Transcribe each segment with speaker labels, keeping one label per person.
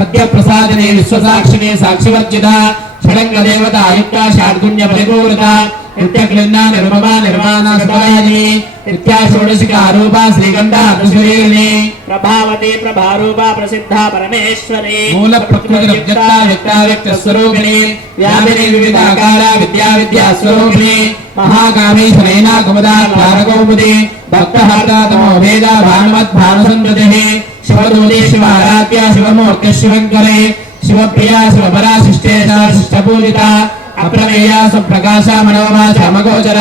Speaker 1: సత్యప్రసాదిని విశ్వసాక్షిని సాక్షివర్జిత షడంగ దేవత ఆయుక్త శార్దుణ్య పరిపూరిత నిత్యక్లిన్న నిర్మమా నిర్మాణ సదాయిని నిత్యా షోడశిక ఆరూప శ్రీగంధ
Speaker 2: ప్రభావతి ప్రభారూపా ప్రసిద్ధ పరమేశ్వరి.
Speaker 1: మూల ప్రకృతి వ్యక్త వ్యక్త వ్యక్త స్వరూపిణి వ్యాపిని వివిధ ఆకార విద్యా విద్యా స్వరూపిణి మహాకామి శనైనా కుమదా తారకౌముది భక్త హర్తాతమో వేద భానుమత్ భానుసంతతి శివదూతి శివ ఆరాధ్య శివమూర్తి శివంకరే శివప్రియ శివపరా శిష్టేశ శిష్టపూజిత అప్రమేయ సుప్రకాశ మనోమా చమగోచర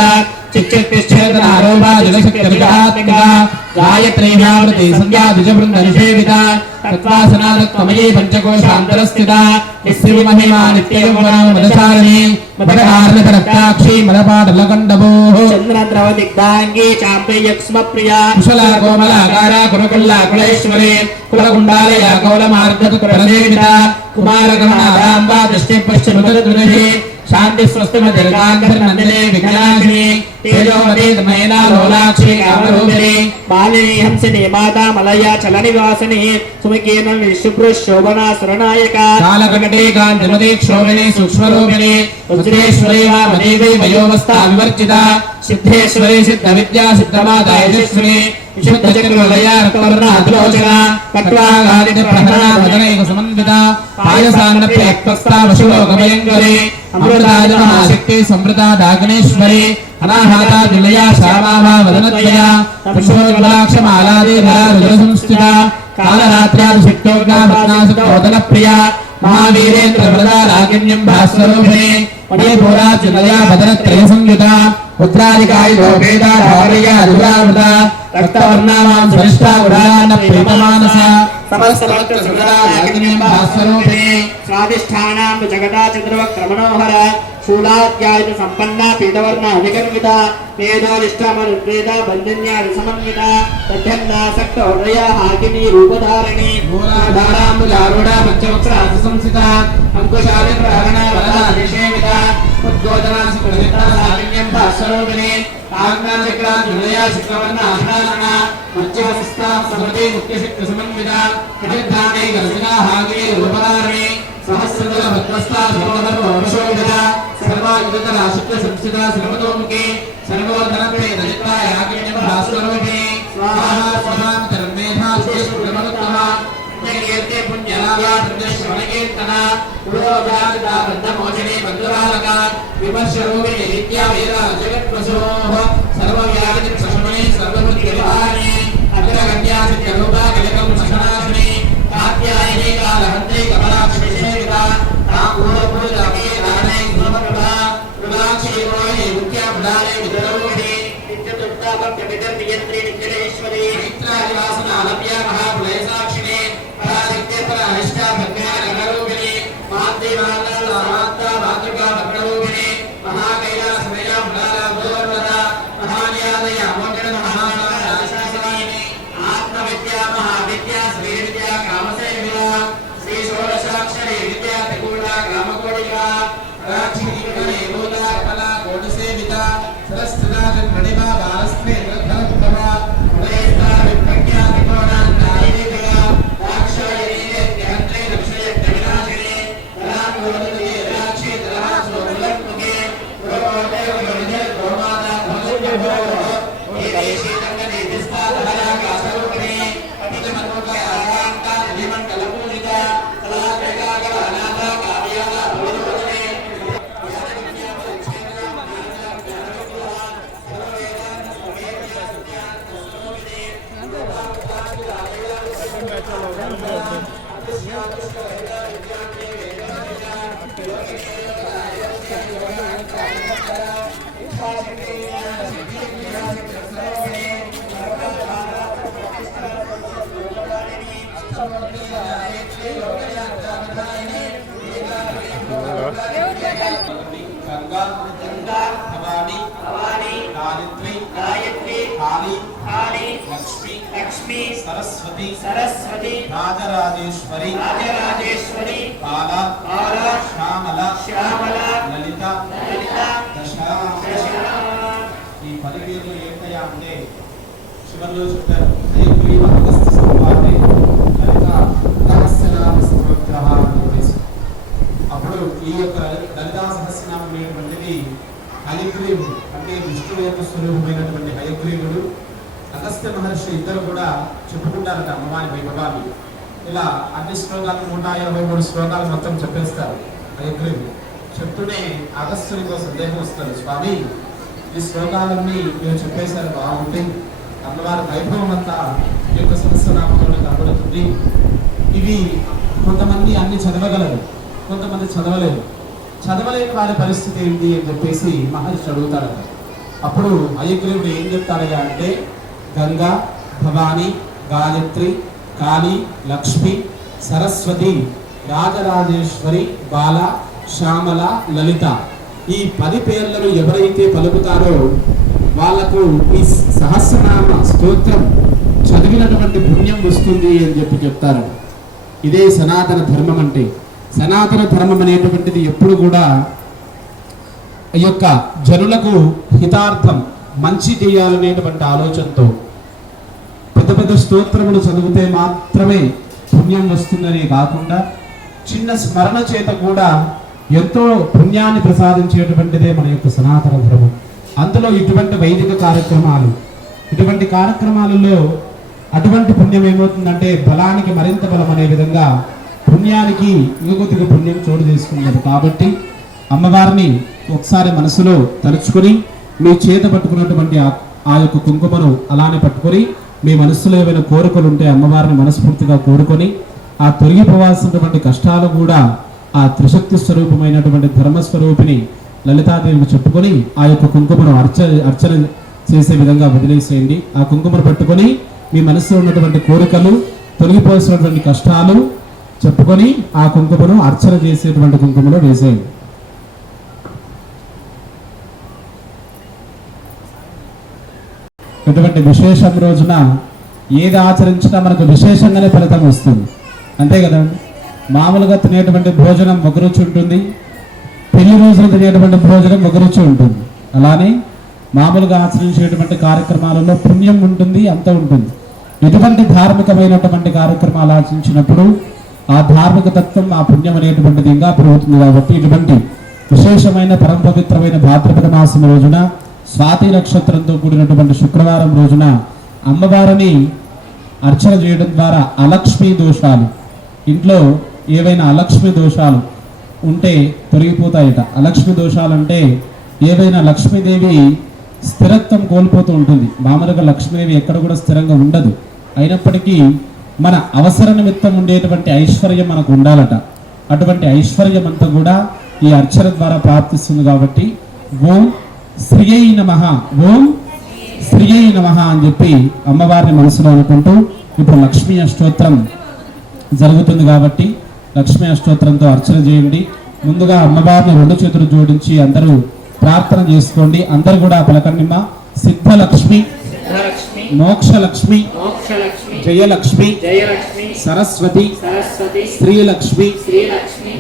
Speaker 1: చిచ్చిత్తిశ్చేతన ఆరోపా జలశక్తి విజాత్మిక గాయత్రీ వ్యావృతి సంధ్యా ద్విజబృంద నిషేవిత తత్వాసనాదత్వమయీ పంచకోశాంతరస్థిత నిశ్రీ మహిమా నిత్యగమనం మదచారిణి మదకారణకరక్తాక్షి మదపాటలకండభో
Speaker 2: చంద్రద్రవ దిగ్ధాంగి చాంపేయక్ష్మ ప్రియా
Speaker 1: కుశల కోమలాకార కురకుల్ల కులేశ్వరి కులకుండాలయ కౌల మార్గత ప్రదేవిత కుమారగమనారాంబ దృష్టి శాంతి స్వస్తి దీర్ఘాంకర్నందినే వికలాక్షిణి తేజోమతి తమేనా లోలాక్షి కామరూపిణి
Speaker 2: మాలిని హంసిని మాతా మలయ చల నివాసిని సుమికేన విశుభ్ర శోభనా సురనాయక
Speaker 1: కాలకటే కాంతిమతి క్షోభిణి సూక్ష్మరూపిణి వజ్రేశ్వరి వా మదేవి వయోవస్థ వివర్జిత సిద్ధేశ్వరి సిద్ధ విద్యా సిద్ధమాత యశస్విని విశుద్ధ చక్రవలయ రక్తవర్ణ అతిలోచన పట్వాగాదిత ప్రహరణ వదనైక సమన్విత పాయసాన్నప్యక్తస్థా వశులోకభయంకరి అమృతాది మహాశక్తి సమృత డాగణేశ్వరి అనాహత దిలయ శ్యామాభా వదనత్వయ పుష్పోజ్వలాక్షమాలాది రుద్ర సంస్థిత కాలరాత్ర్యాది శక్తోగ్నా భగ్నాసుకోదన ప్రియ మహావీరేంద్ర వరద రాగిణ్యం భాస్వరూపిణి మణిపూరాచులయ సంయుత ఉత్తరాధికారి లోకేద భార్య అధిరామృత రక్తవర్ణామాం సరిష్టా ఉదాహరణ ప్రేమమానస సమస్త భక్త సుగదా రాగిణ్యం భాస్వరూపిణి
Speaker 2: స్వాధిష్టానాం జగదా చంద్రవక్రమణోహర శూలాధ్యాయుత సంపన్న పీఠవర్ణ అధిగర్విత వేదాధిష్టామరుద్వేద బంధన్యాది సమన్విత తద్యన్నాసక్త హృదయ హాకిని రూపధారిణి
Speaker 1: మూలాధారాంబుజారూఢ పంచవక్ర సంస్థిత అంకుశాలి ప్రహరణ నిషేవిత సారిణ్యం భాస్వరూపిణి ఆజ్ఞాచక్ర జ్వలయ శుక్రవర్ణ ఆభరణ మధ్యవస్థ సమృతి ముఖ్యశక్తి సమన్విత ప్రతిధానే గర్జనా హాగే రూపధారిణి సహస్రదల భద్రస్థా సర్వధర్మ వంశోభిత సర్వాయుధర శుద్ధ సంస్థిత సర్వతోముఖి సర్వోధన ప్రేత భాస్వరూపిణి స్వాహా స్వహా కీర్తి పుణ్యలాభా శ్రవణకీర్తన పురోగామిత బద్ధమోచనే బంధురాలక విమర్శరూపిణి నిత్యా వేద జగత్వశోః సర్వవ్యాధి ప్రశమనే సర్వముఖ్యవారిణి అగ్రగణ్యాసి రూపా కలకం సహనాశిని కాత్యాయని కాలహంత్రి కమలాక్షి సేవిత తాపూర్వపూజ అమే ముఖ్య ప్రధానే విదరూపిణి
Speaker 2: నిత్యదుర్గాభక్తియంత్రి
Speaker 1: మిత్రాదివాసన అలభ్య సరస్వతా మణిమా గంగా గంగా భవాని
Speaker 2: భవాని
Speaker 1: గాయత్రి
Speaker 2: గాయత్రి
Speaker 1: కాళీ
Speaker 2: కాళి
Speaker 1: లక్ష్మి
Speaker 2: లక్ష్మి
Speaker 1: సరస్వతి
Speaker 2: సరస్వతి
Speaker 1: రాజరాజేశ్వరి
Speaker 2: రాజరాజేశ్వరి
Speaker 1: బాల
Speaker 2: బాల
Speaker 1: శ్యామల
Speaker 2: శ్యామల
Speaker 1: లలిత
Speaker 2: లలిత
Speaker 1: దశ
Speaker 2: దశ
Speaker 1: ఈ పది పేర్లు ఏంటయ్యా అంటే చివరిలో చెప్తారు లలిత రహస్యనామ స్తోత్ర
Speaker 3: యొక్క లలితా సహస్రనామం అనేటువంటిది హయగ్రీవుడు అంటే విష్ణువు యొక్క స్వరూపమైనటువంటి హయగ్రీవుడు అగస్త్య మహర్షి ఇద్దరు కూడా చెప్పుకుంటారట అమ్మవారి వైభవాన్ని. ఇలా అన్ని శ్లోకాలు నూట ఇరవై మూడు శ్లోకాలు మొత్తం చెప్పేస్తారు. హయగ్రీవుడు చెప్తూనే అగస్త్యునితో సందేహం వస్తారు స్వామి ఈ శ్లోకాలన్నీ మీరు చెప్పేశారు బాగుంది. అమ్మవారి వైభవం అంతా ఈ యొక్క సహస్రనామంలో కనబడుతుంది. ఇవి కొంతమంది అన్ని చదవగలరు కొంతమంది చదవలేరు. చదవలేని వారి పరిస్థితి ఏంటి అని చెప్పేసి మహర్షి అడుగుతాడట అప్పుడు అయ్యగ్రీవుడు ఏం చెప్తాడయ్యా అంటే గంగా భవాని గాయత్రి కాళి లక్ష్మి సరస్వతి రాజరాజేశ్వరి బాల శ్యామల లలిత. ఈ పది పేర్లను ఎవరైతే పలుకుతారో వాళ్ళకు ఈ సహస్రనామ స్తోత్రం చదివినటువంటి పుణ్యం వస్తుంది అని చెప్పి చెప్తారు. ఇదే సనాతన ధర్మం అంటే. సనాతన ధర్మం అనేటువంటిది ఎప్పుడు కూడా ఈ యొక్క జనులకు హితార్థం మంచి చేయాలనేటువంటి ఆలోచనతో పెద్ద స్తోత్రములు చదివితే మాత్రమే పుణ్యం వస్తుందని కాకుండా చిన్న స్మరణ చేత కూడా ఎంతో పుణ్యాన్ని ప్రసాదించేటువంటిదే మన యొక్క సనాతన ధర్మం. అందులో ఇటువంటి వైదిక కార్యక్రమాలు ఇటువంటి కార్యక్రమాలలో అటువంటి పుణ్యం ఏమవుతుందంటే బలానికి మరింత బలం అనే విధంగా పుణ్యానికి ఇంకొద్దిగా పుణ్యం చోటు చేసుకున్నది. కాబట్టి అమ్మవారిని ఒకసారి మనసులో తలుచుకొని మీ చేత పట్టుకున్నటువంటి ఆ యొక్క కుంకుమను అలానే పట్టుకొని మీ మనస్సులో ఏమైనా కోరికలు ఉంటే అమ్మవారిని మనస్ఫూర్తిగా కోరుకొని ఆ తొలగిపోవాల్సినటువంటి కష్టాలు కూడా ఆ త్రిశక్తి స్వరూపమైనటువంటి ధర్మస్వరూపిణి లలితాదేవిని చెప్పుకొని ఆ యొక్క కుంకుమను అర్చ అర్చన చేసే విధంగా వదిలేసేయండి. ఆ కుంకుమను పట్టుకొని మీ మనసులో ఉన్నటువంటి కోరికలు తొలగిపోవాల్సినటువంటి కష్టాలు చెప్పుకొని ఆ కుంకుమను అర్చన చేసేటువంటి కుంకుమలో వేసేయండి. ఇటువంటి విశేషం రోజున ఏది ఆచరించినా మనకు విశేషంగానే ఫలితం వస్తుంది. అంతే కదండి మామూలుగా తినేటువంటి భోజనం ఒక రుచి ఉంటుంది. పెళ్ళి రోజున తినేటువంటి భోజనం ఒక రుచి ఉంటుంది. అలానే మామూలుగా ఆచరించేటువంటి కార్యక్రమాలలో పుణ్యం ఉంటుంది అంత ఉంటుంది. ఎటువంటి ధార్మికమైనటువంటి కార్యక్రమాలు ఆచరించినప్పుడు ఆ ధార్మిక తత్వం ఆ పుణ్యం అనేటువంటిది ఇంకా పెరుగుతుంది కాబట్టి ఇటువంటి విశేషమైన పరమపవిత్రమైన భాద్రపద మాసం రోజున స్వాతి నక్షత్రంతో కూడినటువంటి శుక్రవారం రోజున అమ్మవారిని అర్చన చేయడం ద్వారా అలక్ష్మీ దోషాలు ఇంట్లో ఏవైనా అలక్ష్మి దోషాలు ఉంటే తొలగిపోతాయట. అలక్ష్మి దోషాలు అంటే ఏవైనా లక్ష్మీదేవి స్థిరత్వం కోల్పోతూ ఉంటుంది. మామూలుగా లక్ష్మీదేవి ఎక్కడ కూడా స్థిరంగా ఉండదు. అయినప్పటికీ మన అవసర నిమిత్తం ఉండేటువంటి ఐశ్వర్యం మనకు ఉండాలట. అటువంటి ఐశ్వర్యం అంతా కూడా ఈ అర్చన ద్వారా ప్రాప్తిస్తుంది కాబట్టి ఓం శ్రీయై నమ. ఓం శ్రీయై నమ అని చెప్పి అమ్మవారిని మనసులో అనుకుంటూ ఇప్పుడు లక్ష్మీ అష్టోత్తరం జరుగుతుంది కాబట్టి లక్ష్మీ అష్టోత్తరంతో అర్చన చేయండి. ముందుగా అమ్మవారిని రెండు చేతులు జోడించి అందరూ ప్రార్థన చేసుకోండి. అందరూ కూడా పలకండిమ్మ సిద్ధలక్ష్మి.
Speaker 2: సిద్ధలక్ష్మి.
Speaker 3: మోక్షలక్ష్మి జయలక్ష్మి సరస్వతి శ్రీలక్ష్మి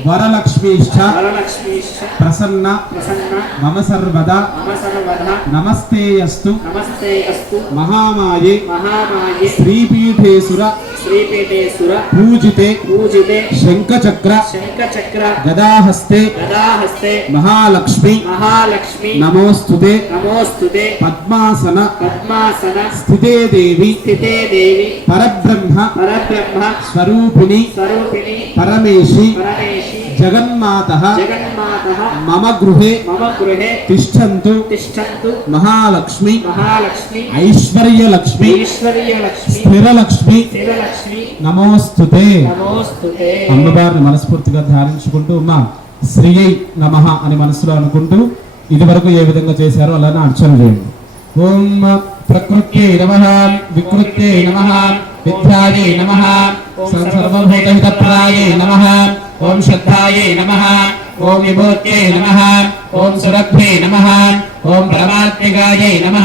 Speaker 3: వరలక్ష్మి ప్రసన్న మమ సర్వదా నమస్తేయస్తు
Speaker 2: నమస్తే
Speaker 3: మహామాయే
Speaker 2: మహామాయే
Speaker 3: శ్రీపీఠేశ్వర
Speaker 2: శ్రీపీఠేశ్వర
Speaker 3: పూజితే
Speaker 2: పూజితే
Speaker 3: శంఖచక్ర
Speaker 2: శంఖచక్ర
Speaker 3: గదాహస్తే
Speaker 2: గదాహస్తే
Speaker 3: మహాలక్ష్మి
Speaker 2: మహాలక్ష్మి
Speaker 3: నమోస్తుతే
Speaker 2: నమోస్తుతే
Speaker 3: పద్మాసన
Speaker 2: పద్మాసన
Speaker 3: స్థితే దేవి
Speaker 2: స్థితే దేవి
Speaker 3: పరబ్రహ్మ
Speaker 2: పరబ్రహ్మ
Speaker 3: స్వరూపిణి
Speaker 2: స్వరూపిణి
Speaker 3: పరమేశి
Speaker 2: పరమేశి
Speaker 3: జగన్మాత
Speaker 2: జగన్మాత
Speaker 3: మమ గృహే
Speaker 2: మమ గృహే
Speaker 3: తిష్టంతు
Speaker 2: తిష్టంతు
Speaker 3: మహాలక్ష్మి
Speaker 2: మహాలక్ష్మి
Speaker 3: ఐశ్వర్యలక్ష్మి
Speaker 2: ఐశ్వర్యలక్ష్మి స్థిరలక్ష్మి
Speaker 3: నమోస్తుతే.
Speaker 2: నమోస్తుతే.
Speaker 3: అమ్మవారిని మనస్ఫూర్తిగా ధ్యానించుకుంటూ మా శ్రీయై నమ అని మనసులో అనుకుంటూ ఇది వరకు ఏ విధంగా చేశారో అలానే అర్చన చేయండి. ఓం ప్రకృత్యై నమ వికృత్యై నమ విద్యాయై నమ సర్వభూతహితప్రాయై నమ ఓం శ్రద్ధాయై నమ ఓం విభూత్యై నమ ఓం సురభ్యై నమ ఓం పరమాత్మికాయై నమ